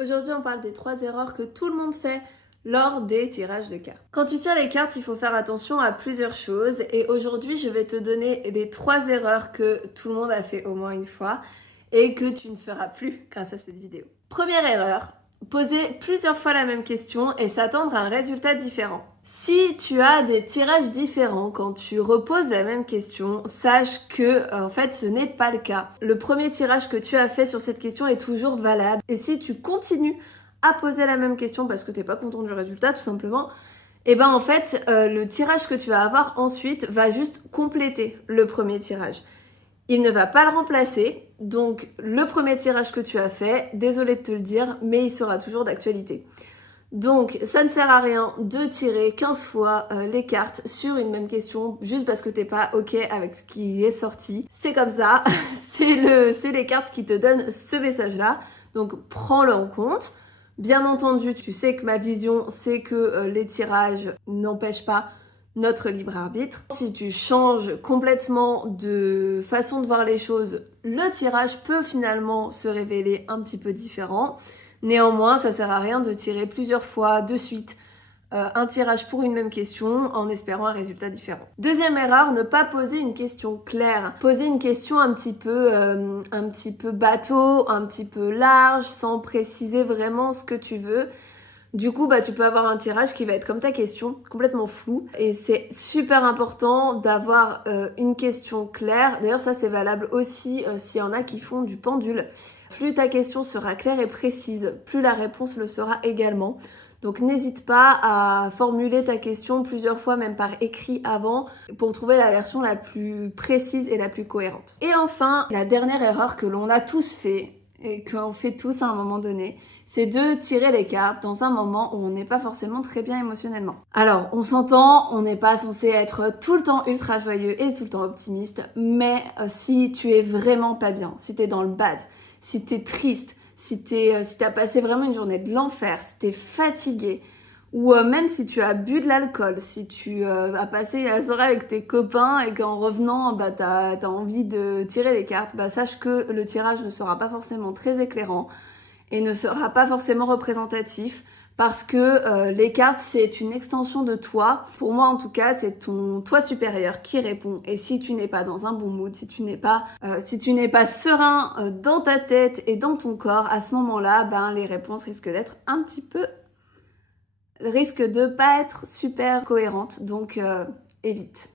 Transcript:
Aujourd'hui, on parle des 3 erreurs que tout le monde fait lors des tirages de cartes. Quand tu tires les cartes, il faut faire attention à plusieurs choses et aujourd'hui, je vais te donner les 3 erreurs que tout le monde a fait au moins une fois et que tu ne feras plus grâce à cette vidéo. Première erreur, poser plusieurs fois la même question et s'attendre à un résultat différent. Si tu as des tirages différents quand tu reposes la même question, sache que en fait ce n'est pas le cas. Le premier tirage que tu as fait sur cette question est toujours valable et si tu continues à poser la même question parce que t'es pas content du résultat tout simplement, et ben en fait le tirage que tu vas avoir ensuite va juste compléter le premier tirage. Il ne va pas le remplacer, donc le premier tirage que tu as fait, désolé de te le dire, mais il sera toujours d'actualité. Donc ça ne sert à rien de tirer 15 fois les cartes sur une même question juste parce que t'es pas ok avec ce qui est sorti. C'est comme ça, c'est les cartes qui te donnent ce message-là, donc prends-le en compte. Bien entendu, tu sais que ma vision, c'est que les tirages n'empêchent pas notre libre arbitre. Si tu changes complètement de façon de voir les choses, le tirage peut finalement se révéler un petit peu différent. Néanmoins, ça sert à rien de tirer plusieurs fois de suite un tirage pour une même question en espérant un résultat différent. Deuxième erreur, ne pas poser une question claire. Poser une question un petit peu bateau, un petit peu large, sans préciser vraiment ce que tu veux. Du coup, tu peux avoir un tirage qui va être comme ta question, complètement flou. Et c'est super important d'avoir une question claire. D'ailleurs, ça c'est valable aussi s'il y en a qui font du pendule. Plus ta question sera claire et précise, plus la réponse le sera également. Donc n'hésite pas à formuler ta question plusieurs fois, même par écrit avant, pour trouver la version la plus précise et la plus cohérente. Et enfin, la dernière erreur que l'on a tous fait, et qu'on fait tous à un moment donné, c'est de tirer les cartes dans un moment où on n'est pas forcément très bien émotionnellement. Alors, on s'entend, on n'est pas censé être tout le temps ultra joyeux et tout le temps optimiste, mais si tu es vraiment pas bien, si t'es dans le bad, si t'es triste, si t'as passé vraiment une journée de l'enfer, si t'es fatigué, ou même si tu as bu de l'alcool, si tu as passé la soirée avec tes copains et qu'en revenant, t'as envie de tirer les cartes, sache que le tirage ne sera pas forcément très éclairant et ne sera pas forcément représentatif parce que les cartes, c'est une extension de toi. Pour moi, en tout cas, c'est ton toi supérieur qui répond. Et si tu n'es pas dans un bon mood, si tu n'es pas serein dans ta tête et dans ton corps, à ce moment-là, les réponses risquent de pas être super cohérentes. Donc, évite.